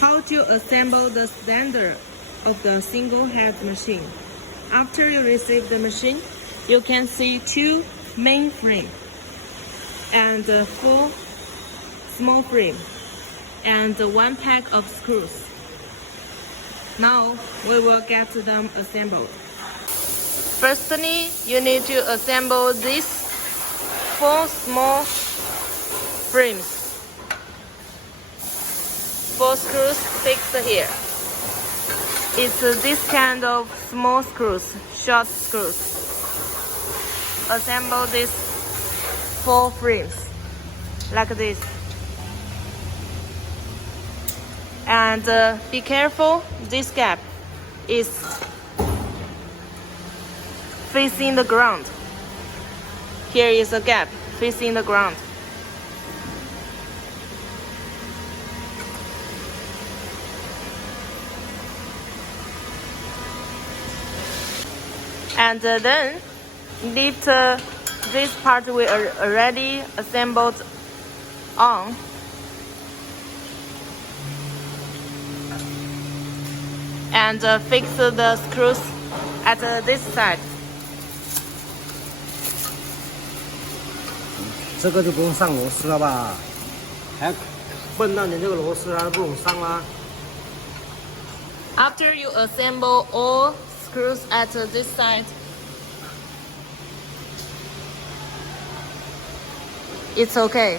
how to assemble the cylinder of the single head machine. After you receive the machine, you can see 2 main frames and 4 small frames and 1 pack of screws. Now we will get them assembled. Firstly, you need to assemble these 4 small frames. 4 screws fixed here. It's this kind of small screws, short screws. Assemble these 4 frames like this. And be careful, this gap is facing the ground. Here is a gap facing the ground. And then lift this part we already assembled on. And fix the screws at this side. 这个就不用上螺丝了吧？还笨到连这个螺丝还不用上吗？ After you assemble all screws at this side, it's okay.